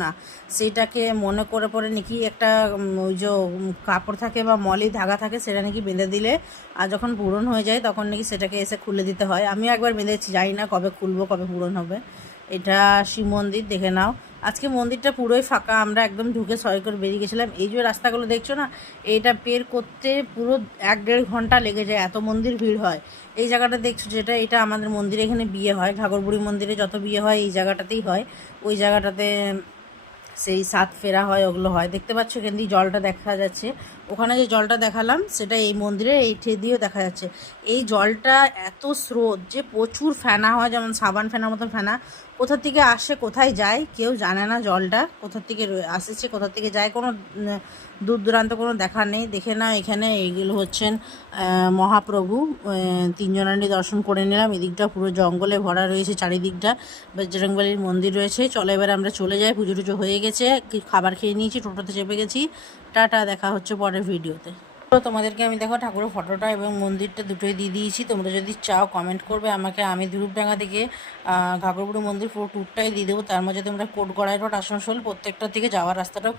না, সেটাকে মনে করে পরে নাকি একটা ওই যে কাপড় থাকে বা মলি ধাগা থাকে, সেটা নাকি বেঁধে দিলে আর যখন পূরণ হয়ে যায় তখন নাকি সেটাকে এসে খুলে দিতে হয়। আমিও একবার বেঁধেছি, জানি না কবে খুলবো, কবে পূরণ হবে। এটা শিব মন্দির, দেখে নাও। আজকে মন্দিরটা পুরোই ফাঁকা, আমরা একদম ঢুকে সয় করে বেরিয়ে গেছিলাম। এই যে রাস্তাগুলো দেখছো না, এইটা বের করতে পুরো 1-1.5 ঘন্টা লেগে যায়, এত মন্দির ভিড় হয়। এই জায়গাটা দেখছো যেটা, এটা আমাদের মন্দিরে, এখানে বিয়ে হয়, ঘাগরবুড়ি মন্দিরে যত বিয়ে হয় এই জায়গাটাতেই হয়। ওই জায়গাটাতে সেই সাত ফেরা হয়, ওগুলো হয়। দেখতে পাচ্ছ এখান দিয়ে জলটা দেখা যাচ্ছে, ওখানে যে জলটা দেখালাম সেটা এই মন্দিরে এই ঠে দিয়েও দেখা যাচ্ছে। এই জলটা এত স্রোত যে প্রচুর ফেনা হয়, যেমন সাবান ফেনার মতন ফেনা। কোথা থেকে আসে কোথায় যায় কেউ জানে না, জলটা কোথা থেকে আসছে কোথা থেকে যায় কোনো দূর দূরান্ত কোনো দেখা নেই। দেখে না, এখানে এইগুলো হচ্ছেন মহাপ্রভু। তিনজনারই দর্শন করে নিলাম। এদিকটা পুরো জঙ্গলে ভরা রয়েছে, চারিদিকটা বজরংবলীর মন্দির রয়েছে। চলো এবার আমরা চলে যাই, পুজো টুজো হয়ে গেছে, খাবার খেয়ে নিয়েছি, টোটোতে চেপে গেছি। টাটা, দেখা হচ্ছে পরের ভিডিওতে। তো তোমাদেরকে আমি দেখো ঠাকুরের ফটোটা এবং মন্দিরটা দুটোই দিয়ে দিয়েছি। তোমরা যদি চাও কমেন্ট করবে আমাকে, আমি ধূপডাঙ্গা থেকে ঘাগরবুড়ি মন্দির পুরো ট্যুরটাই দিয়ে দেবো। তার মাঝে তোমরা কোটগড়াই রোড, আসানসোল প্রত্যেকটা থেকে যাওয়ার রাস্তাটাও